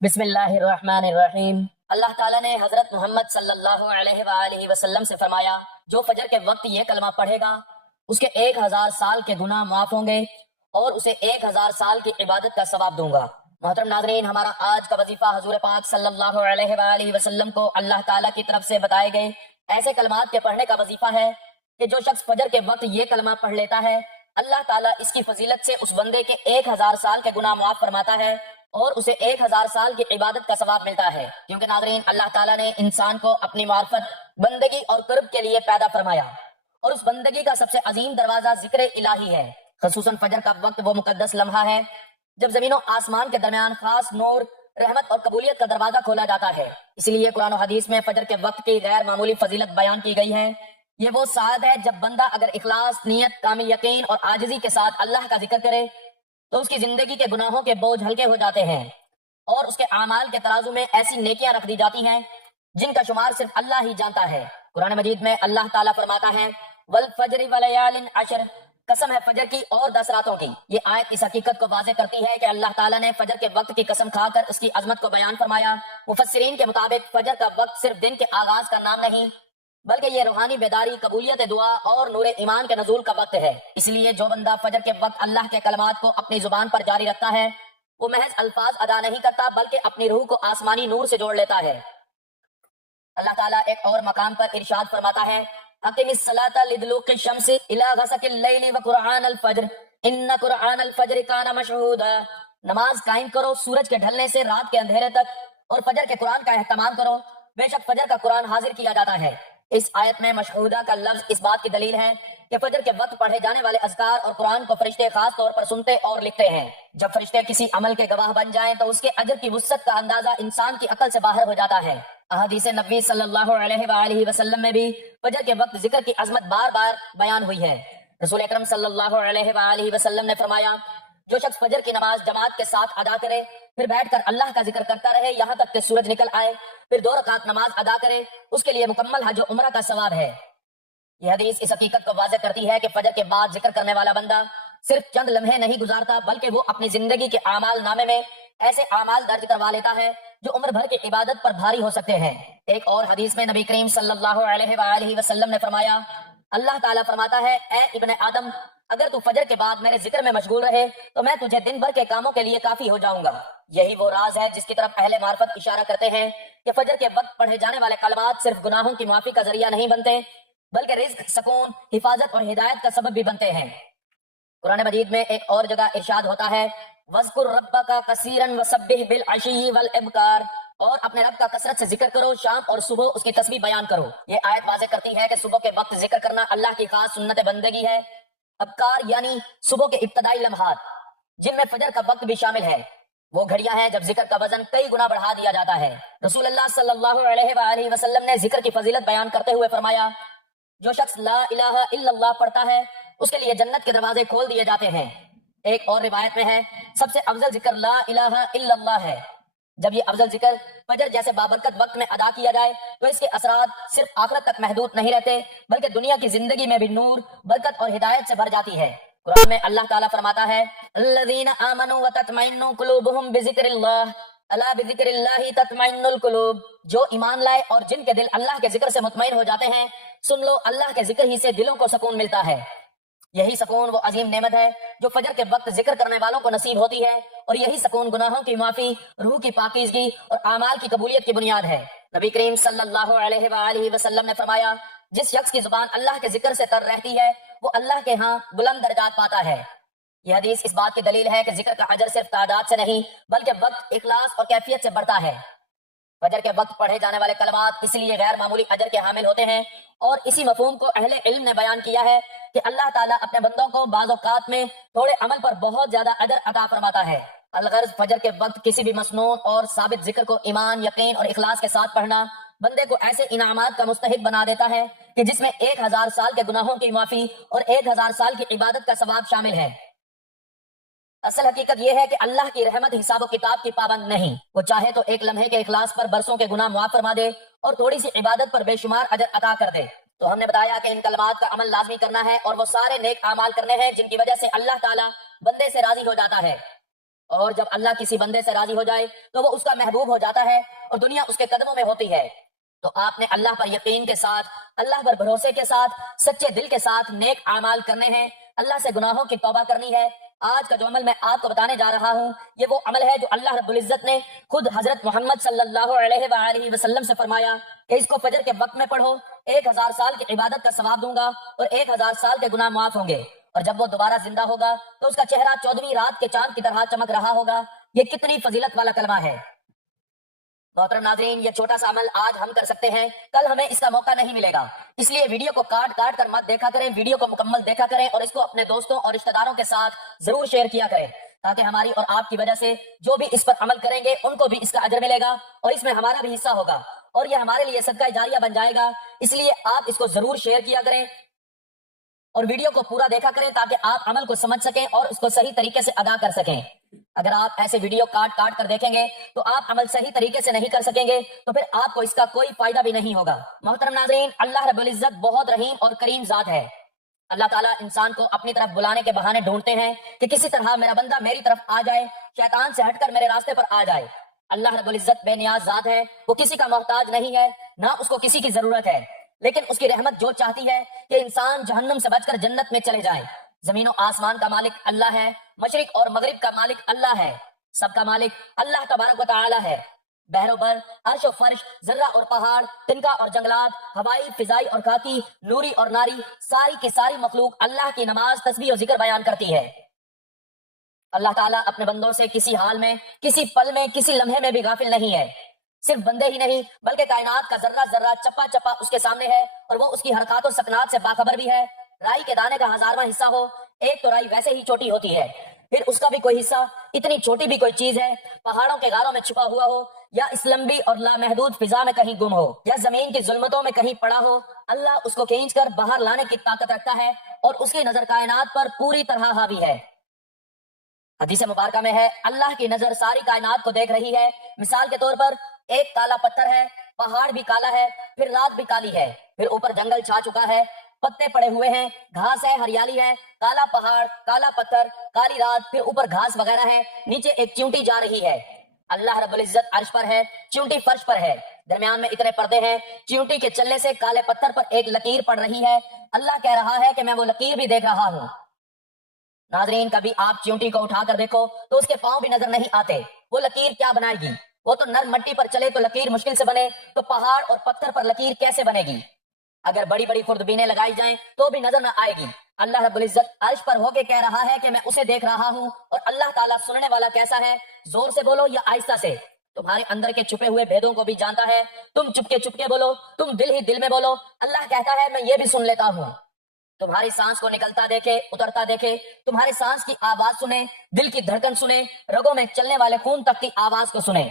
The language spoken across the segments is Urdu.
بسم اللہ الرحمن الرحیم۔ اللہ تعالیٰ نے حضرت محمد صلی اللہ علیہ وآلہ وسلم سے فرمایا، جو فجر کے وقت یہ کلمہ پڑھے گا اس کے 1000 سال کے گناہ معاف ہوں گے اور اسے 1000 سال کی عبادت کا ثواب دوں گا۔ محترم ناظرین، ہمارا آج کا وظیفہ حضور پاک صلی اللہ علیہ وآلہ وسلم کو اللہ تعالیٰ کی طرف سے بتائے گئے ایسے کلمات کے پڑھنے کا وظیفہ ہے کہ جو شخص فجر کے وقت یہ کلمہ پڑھ لیتا ہے، اللہ تعالیٰ اس کی فضیلت سے اس بندے کے 1000 سال کے گناہ معاف فرماتا ہے اور اسے 1000 سال کی عبادت کا ثواب ملتا ہے۔ کیونکہ ناظرین، اللہ تعالیٰ نے انسان کو اپنی معرفت، بندگی اور قرب کے لیے پیدا فرمایا، اور اس بندگی کا سب سے عظیم دروازہ ذکر الہی ہے۔ خصوصاً فجر کا وقت وہ مقدس لمحہ ہے جب زمین و آسمان کے درمیان خاص نور، رحمت اور قبولیت کا دروازہ کھولا جاتا ہے۔ اس لیے قرآن و حدیث میں فجر کے وقت کی غیر معمولی فضیلت بیان کی گئی ہے۔ یہ وہ سعادت ہے جب بندہ اگر اخلاص، نیت، کامل یقین اور عاجزی کے ساتھ اللہ کا ذکر کرے تو اس کی زندگی کے گناہوں کے بوجھ ہلکے ہو جاتے ہیں اور اس کے اعمال کے ترازو میں ایسی نیکیاں رکھ دی جاتی ہیں جن کا شمار صرف اللہ ہی جانتا ہے۔ قرآن مجید میں اللہ تعالیٰ فرماتا ہے، والفجر ولیال عشر، قسم ہے فجر کی اور 10 راتوں کی۔ یہ آیت اس حقیقت کو واضح کرتی ہے کہ اللہ تعالیٰ نے فجر کے وقت کی قسم کھا کر اس کی عظمت کو بیان فرمایا۔ مفسرین کے مطابق فجر کا وقت صرف دن کے آغاز کا نام نہیں بلکہ یہ روحانی بیداری، قبولیت دعا اور نور ایمان کے نزول کا وقت ہے۔ اس لیے جو بندہ فجر کے وقت اللہ کے کلمات کو اپنی زبان پر جاری رکھتا ہے، وہ محض الفاظ ادا نہیں کرتا بلکہ اپنی روح کو آسمانی نور سے جوڑ لیتا ہے۔ اللہ تعالیٰ ایک اور مقام پر ارشاد فرماتا ہے، اقم الصلاۃ لدلوق الشمس الی غسق اللیل وقرآن الفجر ان قرآن الفجر کان مشہودا۔ نماز قائم کرو سورج کے ڈھلنے سے رات کے اندھیرے تک، اور فجر کے قرآن کا اہتمام کرو، بے شک فجر کا قرآن حاضر کیا جاتا ہے۔ اس آیت میں مشہودہ کا لفظ اس بات کی دلیل ہے کہ فجر کے وقت پڑھے جانے والے اذکار اور قرآن کو فرشتے خاص طور پر سنتے اور لکھتے ہیں۔ جب فرشتے کسی عمل کے گواہ بن جائیں تو اس کے اجر کی وسعت کا اندازہ انسان کی عقل سے باہر ہو جاتا ہے۔ احادیث نبوی صلی اللہ علیہ وآلہ وسلم میں بھی فجر کے وقت ذکر کی عظمت بار بار بیان ہوئی ہے۔ رسول اکرم صلی اللہ علیہ وآلہ وسلم نے فرمایا، جو شخص فجر کی نماز جماعت کے ساتھ ادا کرے، پھر بیٹھ کر اللہ کا ذکر کرتا رہے یہاں تک کہ سورج نکل آئے، پھر 2 رکعت نماز ادا کرے، اس کے لیے مکمل حج و عمرہ کا ثواب ہے۔ یہ حدیث اس حقیقت کو واضح کرتی ہے کہ فجر کے بعد ذکر کرنے والا بندہ صرف چند لمحے نہیں گزارتا بلکہ وہ اپنی زندگی کے اعمال نامے میں ایسے اعمال درج کروا لیتا ہے جو عمر بھر کی عبادت پر بھاری ہو سکتے ہیں۔ ایک اور حدیث میں نبی کریم صلی اللہ علیہ وآلہ وسلم نے فرمایا، اللہ تعالیٰ فرماتا ہے، اے ابن آدم، اگر تو فجر کے بعد میرے ذکر میں مشغول رہے تو میں تجھے دن بھر کے کاموں کے لیے کافی ہو جاؤں گا۔ یہی وہ راز ہے جس کی طرف اہل معرفت اشارہ کرتے ہیں کہ فجر کے وقت پڑھے جانے والے کلمات صرف گناہوں کی معافی کا ذریعہ نہیں بنتے بلکہ رزق، سکون، حفاظت اور ہدایت کا سبب بھی بنتے ہیں۔ قرآن مجید میں ایک اور جگہ ارشاد ہوتا ہے، وَاذْكُرْ رَبَّكَ كَثِيرًا وَسَبِّحْ بِالْعَشِيِّ وَالْإِبْكَارِ، اور اپنے رب کا کثرت سے ذکر کرو، شام اور صبح اس کی تسبیح بیان کرو۔ یہ آیت واضح کرتی ہے کہ صبح کے وقت ذکر کرنا اللہ کی خاص سنت بندگی ہے۔ ابکار یعنی صبح کے ابتدائی لمحات، جن میں فجر کا وقت بھی شامل ہے، وہ گھڑیاں ہیں جب ذکر کا وزن کئی گنا بڑھا دیا جاتا ہے۔ رسول اللہ صلی اللہ علیہ وآلہ وسلم نے ذکر کی فضیلت بیان کرتے ہوئے فرمایا، جو شخص لا الہ الا اللہ پڑھتا ہے اس کے لیے جنت کے دروازے کھول دیے جاتے ہیں۔ ایک اور روایت میں ہے، سب سے افضل ذکر لا الہ الا اللہ ہے۔ جب یہ افضل ذکر فجر جیسے بابرکت وقت میں ادا کیا جائے تو اس کے اثرات صرف آخرت تک محدود نہیں رہتے بلکہ دنیا کی زندگی میں بھی نور، برکت اور ہدایت سے بھر جاتی ہے۔ قرآن میں اللہ تعالیٰ فرماتا ہے، الذین آمنوا وتطمئن قلوبهم بذکر اللہ الا بذکر اللہ تطمئن القلوب، جو ایمان لائے اور جن کے دل اللہ کے ذکر سے مطمئن ہو جاتے ہیں، سن لو اللہ کے ذکر ہی سے دلوں کو سکون ملتا ہے۔ یہی سکون وہ عظیم نعمت ہے جو فجر کے وقت ذکر کرنے والوں کو نصیب ہوتی ہے، اور یہی سکون گناہوں کی معافی، روح کی پاکیزگی اور اعمال کی قبولیت کی بنیاد ہے۔ نبی کریم صلی اللہ علیہ وآلہ وسلم نے فرمایا، جس شخص کی زبان اللہ کے ذکر سے تر رہتی ہے وہ اللہ کے ہاں بلند درجات پاتا ہے۔ یہ حدیث اس بات کی دلیل ہے کہ ذکر کا اجر صرف تعداد سے نہیں بلکہ وقت، اخلاص اور کیفیت سے بڑھتا ہے۔ فجر کے وقت پڑھے جانے والے کلمات اس لیے غیر معمولی اجر کے حامل ہوتے ہیں، اور اسی مفہوم کو اہل علم نے بیان کیا ہے کہ اللہ تعالیٰ اپنے بندوں کو بعض اوقات میں تھوڑے عمل پر بہت زیادہ اجر عطا فرماتا ہے۔ الغرض فجر کے وقت کسی بھی مسنون اور ثابت ذکر کو ایمان، یقین اور اخلاص کے ساتھ پڑھنا بندے کو ایسے انعامات کا مستحق بنا دیتا ہے کہ جس میں 1000 سال کے گناہوں کی معافی اور 1000 سال کی عبادت کا ثواب شامل ہے۔ اصل حقیقت یہ ہے کہ اللہ کی رحمت حساب و کتاب کی پابند نہیں، وہ چاہے تو ایک لمحے کے اخلاص پر برسوں کے گناہ معاف فرما دے اور تھوڑی سی عبادت پر بے شمار اجر عطا کر دے۔ تو ہم نے بتایا کہ ان کلمات کا عمل لازمی کرنا ہے اور وہ سارے نیک اعمال کرنے ہیں جن کی وجہ سے اللہ تعالیٰ بندے سے راضی ہو جاتا ہے۔ اور جب اللہ کسی بندے سے راضی ہو جائے تو وہ اس کا محبوب ہو جاتا ہے اور دنیا اس کے قدموں میں ہوتی ہے۔ تو آپ نے اللہ پر یقین کے ساتھ، اللہ پر بھروسے کے ساتھ، سچے دل کے ساتھ نیک اعمال کرنے ہیں، اللہ سے گناہوں کی توبہ کرنی ہے۔ آج کا جو عمل میں آپ کو بتانے جا رہا ہوں یہ وہ عمل ہے جو اللہ رب العزت نے خود حضرت محمد صلی اللہ علیہ وآلہ وسلم سے فرمایا کہ اس کو فجر کے وقت میں پڑھو، 1000 سال کی عبادت کا ثواب دوں گا اور 1000 سال کے گناہ معاف ہوں گے، اور جب وہ دوبارہ زندہ ہوگا تو اس کا چہرہ 14ویں رات کے چاند کی طرح چمک رہا ہوگا۔ یہ کتنی فضیلت والا کلمہ ہے۔ محترم ناظرین، یہ چھوٹا سا عمل آج ہم کر سکتے ہیں، کل ہمیں اس کا موقع نہیں ملے گا، اس لیے ویڈیو کو کاٹ کاٹ کر مت دیکھا کریں، ویڈیو کو مکمل دیکھا کریں اور اس کو اپنے دوستوں اور رشتہ داروں کے ساتھ ضرور شیئر کیا کریں، تاکہ ہماری اور آپ کی وجہ سے جو بھی اس پر عمل کریں گے ان کو بھی اس کا اجر ملے گا اور اس میں ہمارا بھی حصہ ہوگا اور یہ ہمارے لیے صدقہ جاریہ بن جائے گا۔ اس لیے آپ اس کو ضرور شیئر کیا کریں اور ویڈیو کو پورا دیکھا کریں تاکہ آپ عمل کو سمجھ سکیں اور اس کو صحیح طریقے سے ادا کر سکیں۔ اگر آپ ایسے ویڈیو کاٹ کاٹ کر دیکھیں گے تو آپ عمل صحیح طریقے سے نہیں کر سکیں گے، تو پھر آپ کو اس کا کوئی فائدہ بھی نہیں ہوگا۔ محترم ناظرین، اللہ رب العزت بہت رحیم اور کریم ذات ہے۔ اللہ تعالیٰ انسان کو اپنی طرف بلانے کے بہانے ڈھونڈتے ہیں کہ کسی طرح میرا بندہ میری طرف آ جائے، شیطان سے ہٹ کر میرے راستے پر آ جائے۔ اللہ رب العزت بے نیاز ذات ہے، وہ کسی کا محتاج نہیں ہے، نہ اس کو کسی کی ضرورت ہے، لیکن اس کی رحمت جو چاہتی ہے کہ انسان جہنم سے بچ کر جنت میں چلے جائے۔ زمین و آسمان کا مالک اللہ ہے، مشرق اور مغرب کا مالک اللہ ہے، سب کا مالک اللہ تبارک و تعالی ہے۔ بحر و بر، عرش و فرش، ذرہ اور پہاڑ، تنکا اور جنگلات، ہوائی، فضائی اور خاکی، نوری اور ناری، ساری کی ساری مخلوق اللہ کی نماز، تسبیح و ذکر بیان کرتی ہے۔ اللہ تعالیٰ اپنے بندوں سے کسی حال میں، کسی پل میں، کسی لمحے میں بھی غافل نہیں ہے۔ صرف بندے ہی نہیں بلکہ کائنات کا ذرہ ذرہ، چپا چپا اس کے سامنے ہے اور وہ اس کی حرکات و سکنات سے باخبر بھی ہے۔ رائی کے دانے کا 1000واں حصہ ہو، ایک تو رائی ویسے ہی چھوٹی ہوتی ہے، پھر اس کا بھی کوئی حصہ، اتنی چھوٹی بھی کوئی چیز ہے، پہاڑوں کے غاروں میں چھپا ہوا ہو، یا اس لمبی اور لامحدود فضا میں کہیں گم ہو، یا زمین کی ظلمتوں میں کہیں پڑا ہو، اللہ اس کو کھینچ کر باہر لانے کی طاقت رکھتا ہے اور اس کی نظر کائنات پر پوری طرح حاوی ہے۔ حدیث مبارکہ میں ہے، اللہ کی نظر ساری کائنات کو دیکھ رہی ہے۔ مثال کے طور پر ایک کالا پتھر ہے، پہاڑ بھی کالا ہے، پھر رات بھی کالی ہے، پھر اوپر جنگل چھا چکا ہے، پتے پڑے ہوئے ہیں، گھاس ہے، ہریالی ہے، کالا پہاڑ، کالا پتھر، کالی رات، پھر اوپر گھاس وغیرہ ہے، نیچے ایک چیونٹی جا رہی ہے۔ اللہ رب العزت عرش پر ہے، چیونٹی فرش پر ہے، درمیان میں اتنے پردے ہیں، چیونٹی کے چلنے سے کالے پتھر پر ایک لکیر پڑ رہی ہے۔ اللہ کہہ رہا ہے کہ میں وہ لکیر بھی دیکھ رہا ہوں۔ ناظرین، کبھی آپ چیونٹی کو اٹھا کر دیکھو تو اس کے پاؤں بھی نظر نہیں آتے، وہ لکیر کیا بنائے گی؟ وہ تو نرم مٹی پر چلے تو لکیر مشکل سے بنے، تو پہاڑ اور پتھر پر لکیر کیسے بنے گی؟ اگر بڑی بڑی خوردبینیں لگائی جائیں تو بھی نظر نہ آئے گی۔ اللہ رب العزت عرش پر ہو کے کہہ رہا ہے کہ میں اسے دیکھ رہا ہوں، اور اللہ تعالیٰ سننے والا کیسا ہے؟ زور سے بولو یا آہستہ سے؟ تمہارے اندر کے چھپے ہوئے بھیدوں کو بھی جانتا ہے، تم چپکے چپکے بولو، تم دل ہی دل میں بولو، اللہ کہتا ہے میں یہ بھی سن لیتا ہوں۔ تمہاری سانس کو نکلتا دیکھے، اترتا دیکھے، تمہارے سانس کی آواز سنے، دل کی دھڑکن سنے، رگوں میں چلنے والے خون تک کی آواز کو سنے،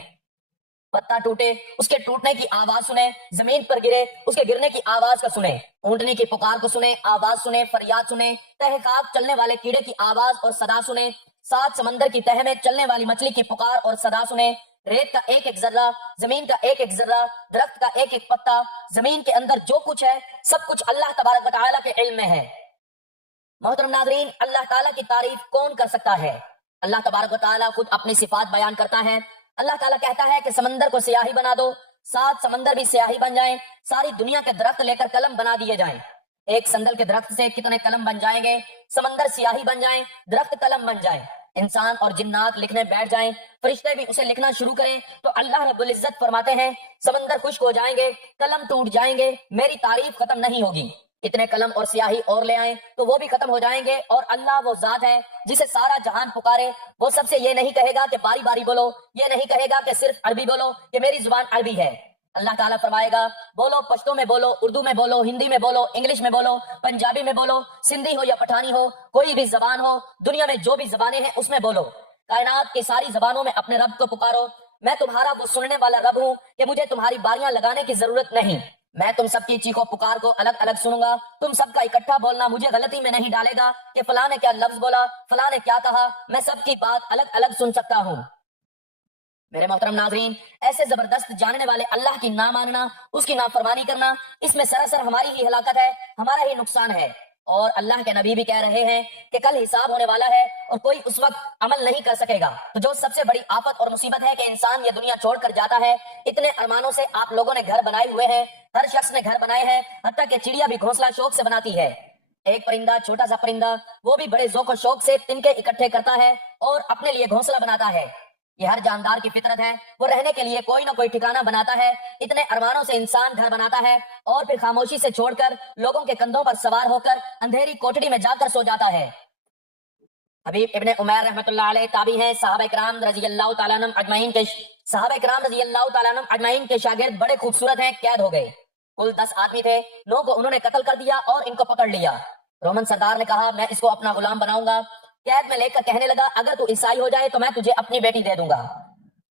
پتا ٹوٹے اس کے ٹوٹنے کی آواز سنے، زمین پر گرے اس کے گرنے کی آواز کا سنے، اونٹنی کی پکار کو سنے، آواز سنے، فریاد سنے، تہ خاک چلنے والے کیڑے کی آواز اور صدا سنے، 7 سمندر کی تہ میں چلنے والی مچھلی کی پکار اور صدا سنے، ریت کا ایک ایک ذرہ، زمین کا ایک ایک ذرہ، درخت کا ایک ایک پتا، زمین کے اندر جو کچھ ہے سب کچھ اللہ تبارک و تعالیٰ کے علم میں ہے۔ محترم ناظرین، اللہ تعالیٰ کی تعریف کون کر سکتا ہے؟ اللہ تبارک و تعالیٰ خود اپنی صفات بیان کرتا ہے۔ اللہ تعالیٰ کہتا ہے کہ سمندر کو سیاہی بنا دو، 7 سمندر بھی سیاہی بن جائیں، ساری دنیا کے درخت لے کر قلم بنا دیے جائیں۔ ایک سندل کے درخت سے کتنے قلم بن جائیں گے؟ سمندر سیاہی بن جائیں، درخت قلم بن جائیں، انسان اور جنات لکھنے بیٹھ جائیں، فرشتے بھی اسے لکھنا شروع کریں، تو اللہ رب العزت فرماتے ہیں سمندر خشک ہو جائیں گے، قلم ٹوٹ جائیں گے، میری تعریف ختم نہیں ہوگی۔ اتنے قلم اور سیاہی اور لے آئیں تو وہ بھی ختم ہو جائیں گے، اور اللہ وہ ذات ہے جسے سارا جہان پکارے، وہ سب سے یہ نہیں کہے گا کہ باری باری بولو، یہ نہیں کہے گا کہ صرف عربی بولو، کہ میری زبان عربی ہے۔ اللہ تعالیٰ فرمائے گا بولو، پشتو میں بولو، اردو میں بولو، ہندی میں بولو، انگلش میں بولو، پنجابی میں بولو، سندھی ہو یا پٹھانی ہو، کوئی بھی زبان ہو، دنیا میں جو بھی زبانیں ہیں اس میں بولو، کائنات کی ساری زبانوں میں اپنے رب کو پکارو۔ میں تمہارا وہ سننے والا رب ہوں کہ مجھے تمہاری باریاں لگانے کی ضرورت نہیں، میں تم سب کی چیخو پکار کو الگ الگ سنوں گا، تم سب کا اکٹھا بولنا مجھے غلطی میں نہیں ڈالے گا کہ فلاں نے کیا لفظ بولا، فلاں نے کیا کہا، میں سب کی بات الگ الگ سن سکتا ہوں۔ میرے محترم ناظرین، ایسے زبردست جاننے والے اللہ کی نہ ماننا، اس کی نافرمانی کرنا، اس میں سراسر ہماری ہی ہلاکت ہے، ہمارا ہی نقصان ہے۔ اور اللہ کے نبی بھی کہہ رہے ہیں کہ کل حساب ہونے والا ہے اور کوئی اس وقت عمل نہیں کر سکے گا. تو جو سب سے بڑی آفت اور مصیبت ہے کہ انسان یہ دنیا چھوڑ کر جاتا ہے. اتنے ارمانوں سے آپ لوگوں نے گھر بنائے ہوئے ہیں, ہر شخص نے گھر بنائے ہیں, حتیٰ کہ چڑیا بھی گھونسلہ شوق سے بناتی ہے. ایک پرندہ, چھوٹا سا پرندہ, وہ بھی بڑے ذوق و شوق سے تنکے اکٹھے کرتا ہے اور اپنے لیے گھونسلہ بناتا ہے. یہ ہر جاندار کی فطرت ہے, وہ رہنے کے لیے کوئی نہ کوئی ٹھکانہ بناتا ہے. اتنے ارمانوں سے انسان گھر بناتا ہے اور پھر خاموشی سے چھوڑ کر لوگوں کے کندھوں پر سوار ہو کر اندھیری کوٹڑی میں جا کر سو جاتا ہے. حبیب ابن عمیر رحمۃ اللہ علیہ تابعی ہیں, صحابہ کرام رضی اللہ تعالیٰ عنہم اجمعین کے شاگرد بڑے خوبصورت ہیں, قید ہو گئے. کل 10 آدمی تھے, 9 کو انہوں نے قتل کر دیا اور ان کو پکڑ لیا. رومن سردار نے کہا میں اس کو اپنا غلام بناؤں گا. قید میں لے کر کہنے لگا اگر تو عیسائی ہو جائے تو میں تجھے اپنی بیٹی دے دوں گا,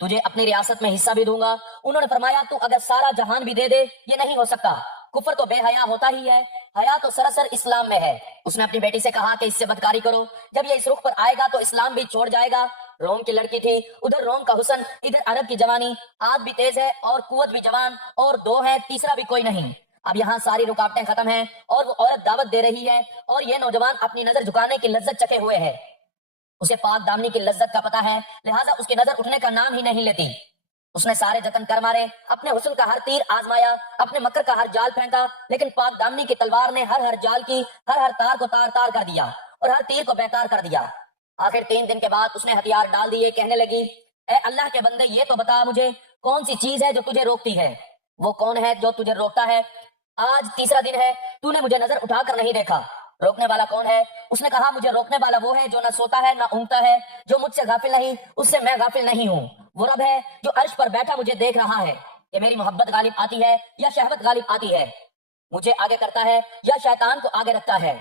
تجھے اپنی ریاست میں حصہ بھی دوں گا. انہوں نے فرمایا تو اگر سارا جہان بھی دے دے یہ نہیں ہو سکتا, کفر تو بے حیا ہوتا ہی ہے, حیا تو سراسر اسلام میں ہے. اس نے اپنی بیٹی سے کہا کہ اس سے بدکاری کرو, جب یہ اس رخ پر آئے گا تو اسلام بھی چھوڑ جائے گا. روم کی لڑکی تھی, ادھر روم کا حسن, ادھر عرب کی جوانی, آگ بھی تیز ہے اور قوت بھی جوان, اور 2 ہے, تیسرا بھی کوئی نہیں. اب یہاں ساری رکاوٹیں ختم ہیں اور وہ عورت دعوت دے رہی ہے اور یہ نوجوان اپنی نظر جھکانے کی لذت چکے ہوئے ہے. اسے پاک دامنی کی لذت کا پتہ ہے, لہٰذا اس کی نظر اٹھنے کا نام ہی نہیں لیتی. اس نے سارے جتن کر مارے, اپنے حسن کا ہر تیر آزمایا, اپنے مکر کا ہر جال پھینکا, لیکن پاک دامنی کی تلوار نے ہر جال کی ہر تار کو تار تار کر دیا اور ہر تیر کو بیکار کر دیا. آخر 3 دن کے بعد اس نے ہتھیار ڈال دیے. کہنے لگی اے اللہ کے بندے, یہ تو بتا مجھے کون سی چیز ہے جو تجھے روکتی ہے, وہ کون ہے جو تجھے روکتا ہے؟ آج تیسرا دن ہے, تو نے مجھے نظر اٹھا کر نہیں دیکھا, روکنے والا کون ہے؟ اس نے کہا مجھے روکنے والا وہ ہے جو نہ سوتا ہے نہ اونگتا ہے, جو مجھ سے غافل نہیں اس سے میں غافل نہیں ہوں. وہ رب ہے جو عرش پر بیٹھا مجھے دیکھ رہا ہے کہ میری محبت غالب آتی ہے یا شہوت غالب آتی ہے, مجھے آگے کرتا ہے یا شیطان کو آگے رکھتا ہے.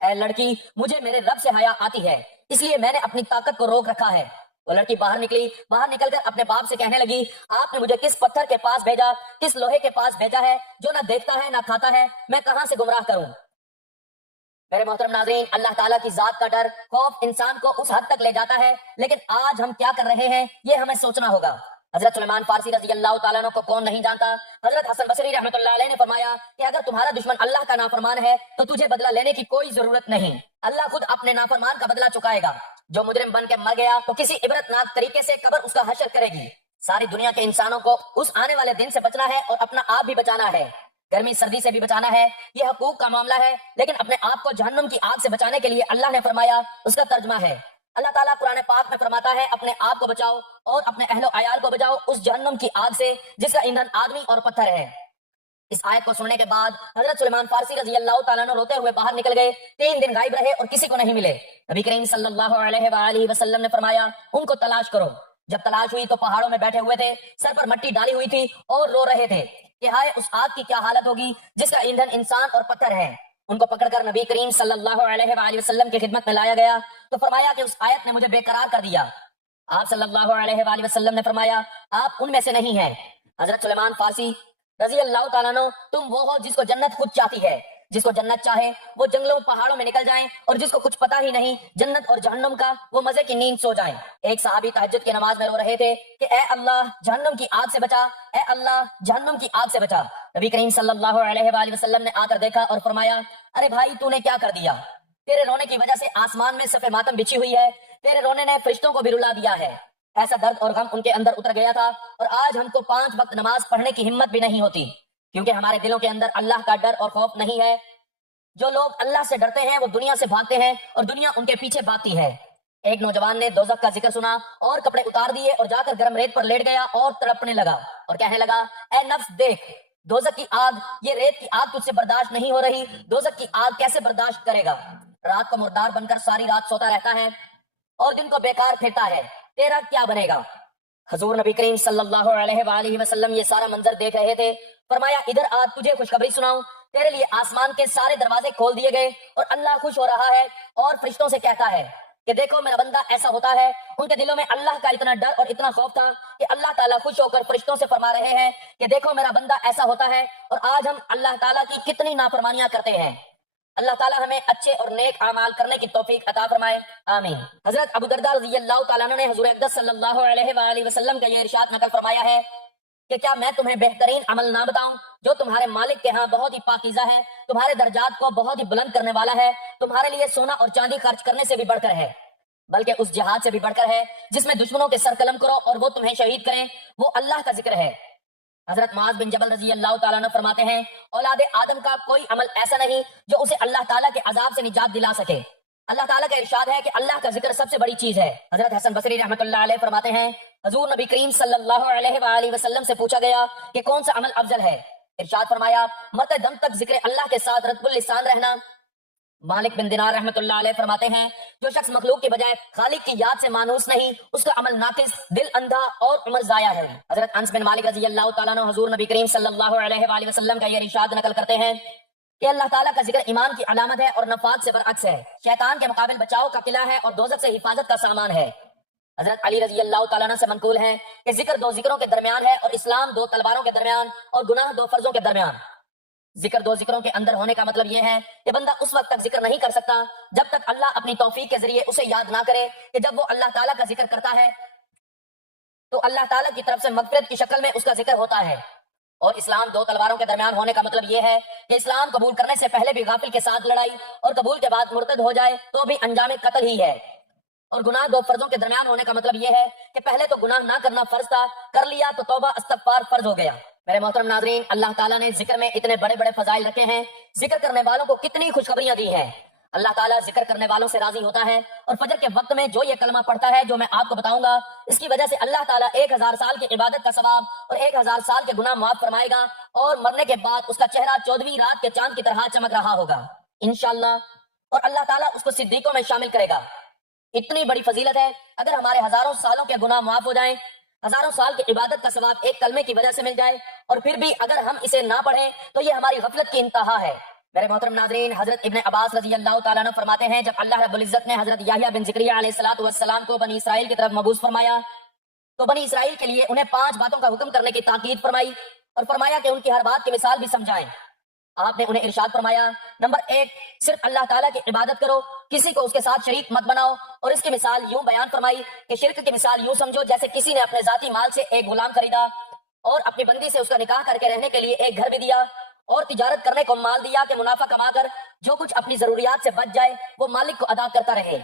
اے لڑکی, مجھے میرے رب سے حیا آتی ہے, اس لیے میں نے اپنی طاقت کو روک رکھا ہے. وہ لڑکی باہر نکلی, باہر نکل کر اپنے باپ سے کہنے لگی آپ نے مجھے کس پتھر کے پاس بھیجا, کس لوہے کے پاس بھیجا ہے جو نہ دیکھتا ہے نہ کھاتا ہے, میں کہاں سے گمراہ کروں؟ میرے محترم ناظرین, اللہ تعالیٰ کی ذات کا ڈر, خوف انسان کو اس حد تک لے جاتا ہے, لیکن آج ہم کیا کر رہے ہیں یہ ہمیں سوچنا ہوگا. حضرت سلیمان فارسی رضی اللہ تعالیٰ عنہ کو کون نہیں جانتا؟ حضرت حسن بصری رحمۃ اللہ علیہ نے فرمایا کہ اگر تمہارا دشمن اللہ کا نافرمان ہے تو تجھے بدلہ لینے کی کوئی ضرورت نہیں, اللہ خود اپنے نافرمان کا بدلہ چکائے گا. جو مجرم بن کے مر گیا تو کسی عبرتناک طریقے سے قبر اس کا حشر کرے گی. ساری دنیا کے انسانوں کو اس آنے والے دن سے بچنا ہے اور اپنا آپ بھی بچانا ہے, گرمی سردی سے بھی بچانا ہے. یہ حقوق کا معاملہ ہے, لیکن اپنے آپ کو جہنم کی آگ سے بچانے کے لیے اللہ نے فرمایا, اس کا ترجمہ ہے اللہ تعالیٰ قرآن پاک میں فرماتا ہے اپنے آپ کو بچاؤ اور اپنے اہل و عیال کو بچاؤ اس جہنم کی آگ سے جس کا ایندھن آدمی اور پتھر ہے. اس آیت کو سننے کے بعد حضرت سلیمان فارسی رضی اللہ تعالیٰ عنہ روتے ہوئے باہر نکل گئے. 3 دن غائب رہے اور کسی کو نہیں ملے. نبی کریم صلی اللہ علیہ وآلہ وسلم نے فرمایا ان کو تلاش کرو. جب تلاش ہوئی تو پہاڑوں میں بیٹھے ہوئے تھے, سر پر مٹی ڈالی ہوئی تھی اور رو رہے تھے کہ ہائے اس آگ کی کیا حالت ہوگی جس کا ایندھن انسان اور پتھر ہے. ان کو پکڑ کر نبی کریم صلی اللہ علیہ وآلہ وسلم کی خدمت میں لایا گیا تو فرمایا کہ اس آیت نے مجھے بے قرار کر دیا. آپ صلی اللہ علیہ وآلہ وسلم نے فرمایا آپ ان میں سے نہیں ہیں. حضرت سلیمان فارسی رضی اللہ تعالیٰ عنہ, تم وہ ہو جس کو جنت خود چاہتی ہے. جس کو جنت چاہے وہ جنگلوں پہاڑوں میں نکل جائیں, اور جس کو کچھ پتا ہی نہیں جنت اور جہنم کا وہ مزے کی نیند سو جائیں. ایک صحابی تہجد کی نماز میں رو رہے تھے کہ اے اللہ جہنم کی آگ سے بچا, اے اللہ جہنم کی آگ سے بچا. نبی کریم صلی اللہ علیہ وآلہ وسلم نے آ کر دیکھا اور فرمایا ارے بھائی تو نے کیا کر دیا, تیرے رونے کی وجہ سے آسمان میں صف ماتم بچھی ہوئی ہے, تیرے رونے نے فرشتوں کو بھی رلا دیا ہے. ایسا درد اور غم ان کے اندر اتر گیا تھا, اور آج ہم کو 5 وقت نماز پڑھنے کی ہمت بھی نہیں ہوتی, کیونکہ ہمارے دلوں کے اندر اللہ کا ڈر اور خوف نہیں ہے. جو لوگ اللہ سے ڈرتے ہیں وہ دنیا سے بھاگتے ہیں اور دنیا ان کے پیچھے بھاگتی ہے. ایک نوجوان نے دوزخ کا ذکر سنا اور کپڑے اتار دیے اور جا کر گرم ریت پر لیٹ گیا اور تڑپنے لگا اور کہنے لگا اے نفس دیکھ دوزخ کی آگ, یہ ریت کی آگ تجھ سے برداشت نہیں ہو رہی, دوزخ کی آگ کیسے برداشت کرے گا. رات کو مردار بن کر ساری رات سوتا رہتا ہے اور دن کو بیکار پھرتا ہے, تیرا کیا بنے گا. حضور نبی کریم صلی اللہ علیہ وآلہ وسلم یہ سارا منظر دیکھ رہے تھے. فرمایا ادھر آ تجھے خوشخبری سناؤں, تیرے لیے آسمان کے سارے دروازے کھول دیے گئے اور اللہ خوش ہو رہا ہے اور فرشتوں سے کہتا ہے کہ دیکھو میرا بندہ ایسا ہوتا ہے. ان کے دلوں میں اللہ کا اتنا ڈر اور اتنا خوف تھا کہ اللہ تعالیٰ خوش ہو کر فرشتوں سے فرما رہے ہیں کہ دیکھو میرا بندہ ایسا ہوتا ہے. اور آج ہم اللہ تعالیٰ کی کتنی نافرمانیاں کرتے ہیں. اللہ تعالیٰ ہمیں اچھے اور نیک اعمال کرنے کی توفیق عطا فرمائے, آمین. حضرت ابو درداء رضی اللہ تعالیٰ عنہ نے حضور اقدس صلی اللہ علیہ وآلہ وسلم کا یہ ارشاد نقل فرمایا ہے کہ کیا میں تمہیں بہترین عمل نہ بتاؤں جو تمہارے مالک کے ہاں بہت ہی پاکیزہ ہے، تمہارے درجات کو بہت ہی بلند کرنے والا ہے، تمہارے لیے سونا اور چاندی خرچ کرنے سے بھی بڑھ کر ہے، بلکہ اس جہاد سے بھی بڑھ کر ہے جس میں دشمنوں کے سر قلم کرو اور وہ تمہیں شہید کریں، وہ اللہ کا ذکر ہے۔ حضرت معاذ بن جبل رضی اللہ تعالیٰ عنہ فرماتے ہیں، اولاد آدم کا کوئی عمل ایسا نہیں جو اسے اللہ تعالیٰ کے عذاب سے نجات دلا سکے۔ اللہ تعالیٰ کا ارشاد ہے کہ اللہ کا ذکر سب سے بڑی چیز ہے۔ حضرت حسن بصری رحمۃ اللہ علیہ فرماتے ہیں، حضور نبی کریم صلی اللہ علیہ وآلہ وسلم سے پوچھا گیا کہ کون سا عمل افضل ہے؟ ارشاد فرمایا، مرتے دم تک ذکر اللہ کے ساتھ رطب اللسان رہنا۔ مالک بن دینار رحمۃ اللہ علیہ فرماتے ہیں، جو شخص مخلوق کی بجائے خالق کی یاد سے مانوس نہیں، اس کا عمل ناقص، دل اندھا اور عمر ضائع ہے۔ حضرت انس بن مالک رضی اللہ تعالیٰ عنہ حضور نبی کریم صلی اللہ علیہ وآلہ وسلم کا یہ ارشاد نقل کرتے ہیں کہ اللہ تعالیٰ کا ذکر ایمان کی علامت ہے اور نفاق سے برعکس ہے، شیطان کے مقابل بچاؤ کا قلعہ ہے اور دوزخ سے حفاظت کا سامان ہے۔ حضرت علی رضی اللہ تعالیٰ عنہ سے منقول ہے کہ ذکر دو ذکروں کے درمیان ہے اور اسلام دو تلواروں کے درمیان اور گناہ دو فرضوں کے درمیان۔ ذکر دو ذکروں کے اندر ہونے کا مطلب یہ ہے کہ بندہ اس وقت تک ذکر نہیں کر سکتا جب تک اللہ اپنی توفیق کے ذریعے اسے یاد نہ کرے کہ جب وہ اللہ تعالیٰ کا ذکر کرتا ہے تو اللہ تعالیٰ کی طرف سے مغفرت کی شکل میں اس کا ذکر ہوتا ہے۔ اور اسلام دو تلواروں کے درمیان ہونے کا مطلب یہ ہے کہ اسلام قبول کرنے سے پہلے بھی غافل کے ساتھ لڑائی اور قبول کے بعد مرتد ہو جائے تو بھی انجام قتل ہی ہے۔ اور گناہ دو فرضوں کے درمیان ہونے کا مطلب یہ ہے کہ پہلے تو گناہ نہ کرنا فرض تھا، کر لیا تو توبہ استغفار فرض ہو گیا۔ میرے محترم ناظرین، اللہ تعالیٰ نے ذکر میں اتنے بڑے بڑے فضائل رکھے ہیں، ذکر کرنے والوں کو کتنی خوشخبریاں دی ہیں۔ اللہ تعالیٰ ذکر کرنے والوں سے راضی ہوتا ہے، اور فجر کے وقت میں جو یہ کلمہ پڑھتا ہے جو میں آپ کو بتاؤں گا، اس کی وجہ سے اللہ تعالیٰ 1000 سال کی عبادت کا ثواب اور 1000 سال کے گناہ معاف فرمائے گا، اور مرنے کے بعد اس کا چہرہ 14ویں رات کے چاند کی طرح چمک رہا ہوگا انشاءاللہ، اور اللہ تعالیٰ اس کو صدیقوں میں شامل کرے گا۔ اتنی بڑی فضیلت ہے، اگر ہمارے ہزاروں سالوں کے گناہ معاف ہو جائیں، ہزاروں سال کی عبادت کا ثواب ایک کلمے کی وجہ سے مل جائے، اور پھر بھی اگر ہم اسے نہ پڑھیں تو یہ ہماری غفلت کی انتہا ہے۔ میرے محترم ناظرین، حضرت ابن عباس رضی اللہ تعالیٰ عنہ فرماتے ہیں، جب اللہ رب العزت نے حضرت یحییٰ بن زکریا علیہ الصلوۃ والسلام کو بنی اسرائیل کی طرف مبعوث فرمایا تو بنی اسرائیل کے لیے انہیں 5 باتوں کا حکم کرنے کی تاکید فرمائی، اور فرمایا کہ ان کی ہر بات کی مثال بھی سمجھائیں۔ آپ نے انہیں ارشاد فرمایا، نمبر 1، صرف اللہ تعالیٰ کی عبادت کرو، کسی کو اس کے ساتھ شریک مت بناؤ، اور اس کی مثال یوں بیان فرمائی کہ شرک کی مثال یوں سمجھو جیسے کسی نے اپنے ذاتی مال سے ایک غلام خریدا اور اپنی بندی سے اس کا نکاح کر کے رہنے کے لیے ایک گھر بھی دیا، اور تجارت کرنے کو مال دیا کہ منافع کما کر جو کچھ اپنی ضروریات سے بچ جائے وہ مالک کو ادا کرتا رہے۔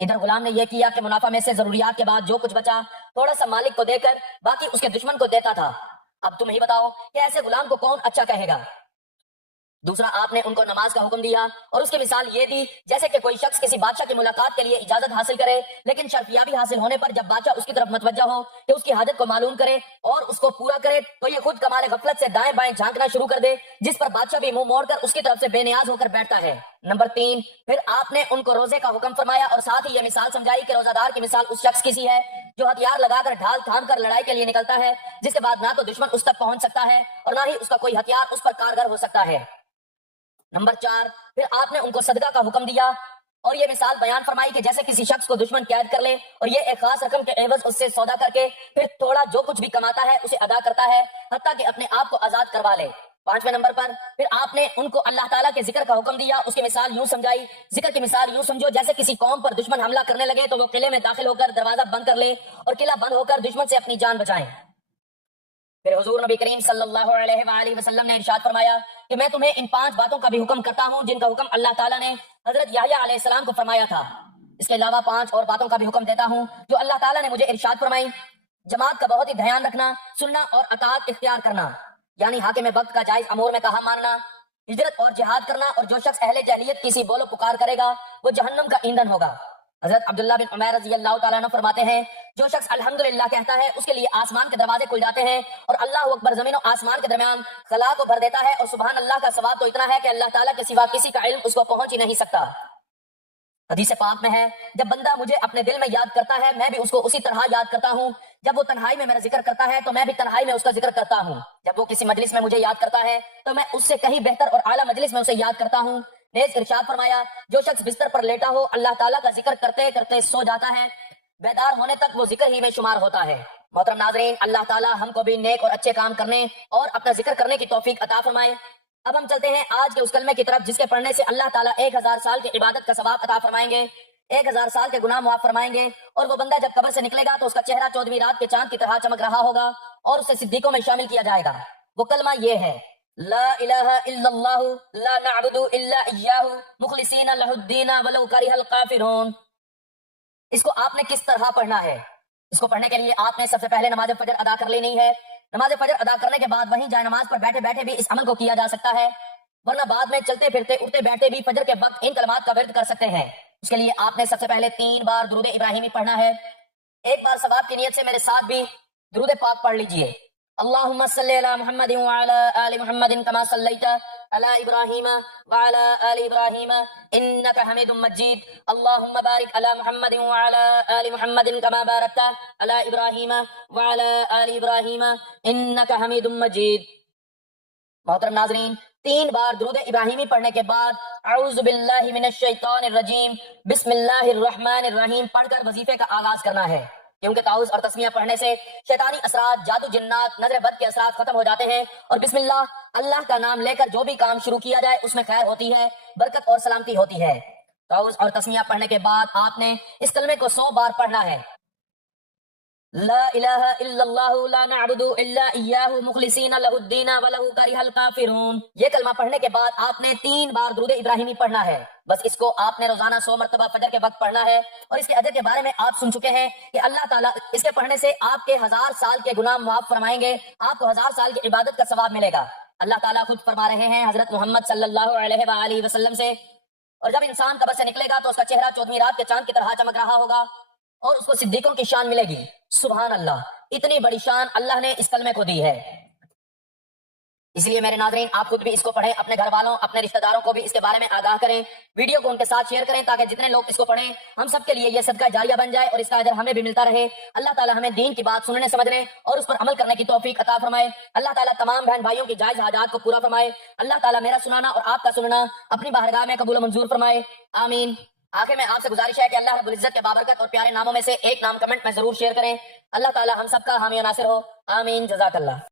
ادھر غلام نے یہ کیا کہ منافع میں سے ضروریات کے بعد جو کچھ بچا تھوڑا سا مالک کو دے کر باقی اس کے دشمن کو دیتا تھا۔ اب تم ہی بتاؤ کہ ایسے غلام کو کون اچھا کہے گا؟ دوسرا، آپ نے ان کو نماز کا حکم دیا، اور اس کی مثال یہ دی جیسے کہ کوئی شخص کسی بادشاہ کی ملاقات کے لیے اجازت حاصل کرے، لیکن شرفیابی حاصل ہونے پر جب بادشاہ اس کی طرف متوجہ ہو کہ اس کی حاجت کو معلوم کرے اور اس کو پورا کرے تو یہ خود کمال غفلت سے دائیں بائیں جھانکنا شروع کر دے، جس پر بادشاہ بھی منہ موڑ کر اس کی طرف سے بے نیاز ہو کر بیٹھتا ہے۔ نمبر 3، پھر آپ نے ان کو روزے کا حکم فرمایا اور ساتھ ہی یہ مثال سمجھائی کہ روزہ دار کی مثال اس شخص کی سی ہے جو ہتھیار لگا کر ڈھال تھام کر لڑائی کے لیے نکلتا ہے، جس کے بعد نہ تو دشمن اس تک پہنچ سکتا ہے اور نہ ہی اس کا کوئی ہتھیار اس پر کارگر ہو سکتا ہے۔ نمبر 4، پھر آپ نے ان کو صدقہ کا حکم دیا اور یہ مثال بیان فرمائی کہ جیسے کسی شخص کو دشمن قید کر لے اور یہ ایک خاص رقم کے عوض اس سے سودا کر کے پھر تھوڑا جو کچھ بھی کماتا ہے اسے ادا کرتا ہے حتیٰ کہ اپنے آپ کو آزاد کروا لے۔ 5ویں نمبر پر پھر آپ نے ان کو اللہ تعالیٰ کے ذکر کا حکم دیا، اس کی مثال یوں سمجھائی، ذکر کی مثال یوں سمجھو جیسے کسی قوم پر دشمن حملہ کرنے لگے تو وہ قلعے میں داخل ہو کر دروازہ بند کر لے اور قلعہ بند ہو کر دشمن سے اپنی جان بچائیں۔ پھر حضور نبی کریم صلی اللہ علیہ وآلہ وسلم نے ارشاد فرمایا کہ میں تمہیں ان 5 باتوں کا بھی حکم کرتا ہوں جن کا حکم اللہ تعالیٰ نے حضرت یحییٰ علیہ السلام کو فرمایا تھا۔ اس کے علاوہ 5 اور باتوں کا بھی حکم دیتا ہوں جو اللہ تعالیٰ نے مجھے ارشاد فرمائی۔ جماعت کا بہت ہی دھیان رکھنا، سننا اور اطاعت اختیار کرنا، یعنی حاکم وقت کا جائز امور میں کہا ماننا، ہجرت اور جہاد کرنا، اور جو شخص اہل جاہلیت کسی بولو پکار کرے گا وہ جہنم کا ایندھن ہوگا۔ حضرت عبداللہ بن عمیر رضی اللہ تعالیٰ عنہ فرماتے ہیں، جو شخص الحمدللہ کہتا ہے اس کے لیے آسمان کے دروازے کھل جاتے ہیں اور اللہ اکبر زمین و آسمان کے درمیان خلا کو بھر دیتا ہے، اور سبحان اللہ کا ثواب تو اتنا ہے کہ اللہ تعالیٰ کے سوا کسی کا علم اس کو پہنچ ہی نہیں سکتا۔ حدیث پاک میں ہے، جب بندہ مجھے اپنے دل میں یاد کرتا ہے میں بھی اس کو اسی طرح یاد کرتا ہوں، جب وہ تنہائی میں میرا ذکر کرتا ہے تو میں بھی تنہائی میں اس کا ذکر کرتا ہوں، جب وہ کسی مجلس میں مجھے یاد کرتا ہے تو میں اس سے کہیں بہتر اور اعلیٰ مجلس میں اسے یاد کرتا ہوں۔ نیز ارشاد فرمایا، جو شخص بستر پر لیٹا ہو اللہ تعالیٰ کا ذکر کرتے کرتے سو جاتا ہے، بیدار ہونے تک وہ ذکر ہی میں شمار ہوتا ہے۔ محترم ناظرین، اللہ تعالیٰ ہم کو بھی نیک اور اچھے کام کرنے اور اپنا ذکر کرنے کی توفیق عطا فرمائے۔ اب ہم چلتے ہیں آج کے اس کلمے کی طرف جس کے پڑھنے سے اللہ تعالیٰ 1000 سال کی عبادت کا ثواب عطا فرمائیں گے، 1000 سال کے گناہ معاف فرمائیں گے، اور وہ بندہ جب قبر سے نکلے گا تو اس کا چہرہ 14ویں رات کے چاند کی طرح چمک رہا ہوگا، اور اسے صدیقوں میں شامل کیا جائے گا۔ وہ کلمہ یہ ہے، لا الہ الا اللہ لا نعبد الا ایاہ مخلصین لہ الدین ولو کرہ الکافرون۔ اس کو آپ نے کس طرح پڑھنا ہے؟ اس کو پڑھنے کے لیے آپ نے سب سے پہلے نماز فجر ادا کر لینی ہے۔ نماز فجر ادا کرنے کے بعد وہیں جائے نماز پر بیٹھے بیٹھے بھی اس عمل کو کیا جا سکتا ہے، ورنہ بعد میں چلتے پھرتے اٹھتے بیٹھتے بھی فجر کے وقت ان کلمات کا ورد کر سکتے ہیں۔ اس کے لیے آپ نے سب سے پہلے 3 بار درود ابراہیمی پڑھنا ہے۔ ایک بار ثواب کی نیت سے میرے ساتھ بھی درود پاک پڑھ لیجئے۔ اللہم صلی علی محمد وعلی آل محمد کما صلیت علی ابراہیم وعلی آل ابراہیم انک حمید مجید۔ اللہم بارک علی محمد وعلی آل محمد کما بارکت علی ابراہیم وعلی آل ابراہیم انک حمید مجید۔ محترم ناظرین، 3 بار درود ابراہیمی پڑھنے کے بعد اعوذ باللہ من الشیطان الرجیم بسم اللہ الرحمن الرحیم پڑھ کر وظیفے کا آغاز کرنا ہے، کیونکہ تعوذ اور تسمیہ پڑھنے سے شیطانی اثرات، جادو جنات، نظر بد کے اثرات ختم ہو جاتے ہیں، اور بسم اللہ کا نام لے کر جو بھی کام شروع کیا جائے اس میں خیر ہوتی ہے، برکت اور سلامتی ہوتی ہے۔ تعوذ اور تسمیہ پڑھنے کے بعد آپ نے اس کلمے کو 100 بار پڑھنا ہے، لا الہ الا اللہ لا نعبد الا ایاہ مخلصین لہ الدین ولہ کرہ الکافرون۔ یہ کلمہ پڑھنے کے بعد آپ نے 3 بار درود ابراہیمی پڑھنا ہے۔ بس اس کو آپ نے روزانہ 100 مرتبہ فجر کے وقت پڑھنا ہے، اور اس کے اجر کے بارے میں آپ سن چکے ہیں کہ اللہ تعالیٰ اس کے پڑھنے سے آپ کے 1000 سال کے گناہ معاف فرمائیں گے، آپ کو 1000 سال کی عبادت کا ثواب ملے گا۔ اللہ تعالیٰ خود فرما رہے ہیں حضرت محمد صلی اللہ علیہ وآلہ وسلم سے، اور جب انسان قبر سے نکلے گا تو اس کا چہرہ 14ویں رات کے چاند کی طرح چمک رہا ہوگا، اور اس کو صدیقوں کی شان ملے گی۔ سبحان اللہ، اتنی بڑی شان اللہ نے اس کلمے کو دی ہے۔ اس لیے میرے ناظرین، آپ خود بھی اس کو پڑھیں، اپنے گھر والوں، اپنے رشتہ داروں کو بھی اس کے بارے میں آگاہ کریں، ویڈیو کو ان کے ساتھ شیئر کریں تاکہ جتنے لوگ اس کو پڑھیں ہم سب کے لیے یہ صدقہ جاریہ بن جائے اور اس کا اجر ہمیں بھی ملتا رہے۔ اللہ تعالیٰ ہمیں دین کی بات سننے سمجھنے اور اس پر عمل کرنے کی توفیق عطا فرمائے۔ اللہ تعالیٰ تمام بہن بھائیوں کی جائز حاجات کو پورا فرمائے۔ اللہ تعالیٰ میرا سنانا اور آپ کا سننا اپنی بارگاہ میں قبول و منظور فرمائے، آمین۔ آخر میں آپ سے گزارش ہے کہ اللہ رب العزت کے بابرکت اور پیارے ناموں میں سے ایک نام کمنٹ میں ضرور شیئر کریں۔ اللہ تعالیٰ ہم سب کا حامی و ناصر ہو، آمین، جزاک اللہ۔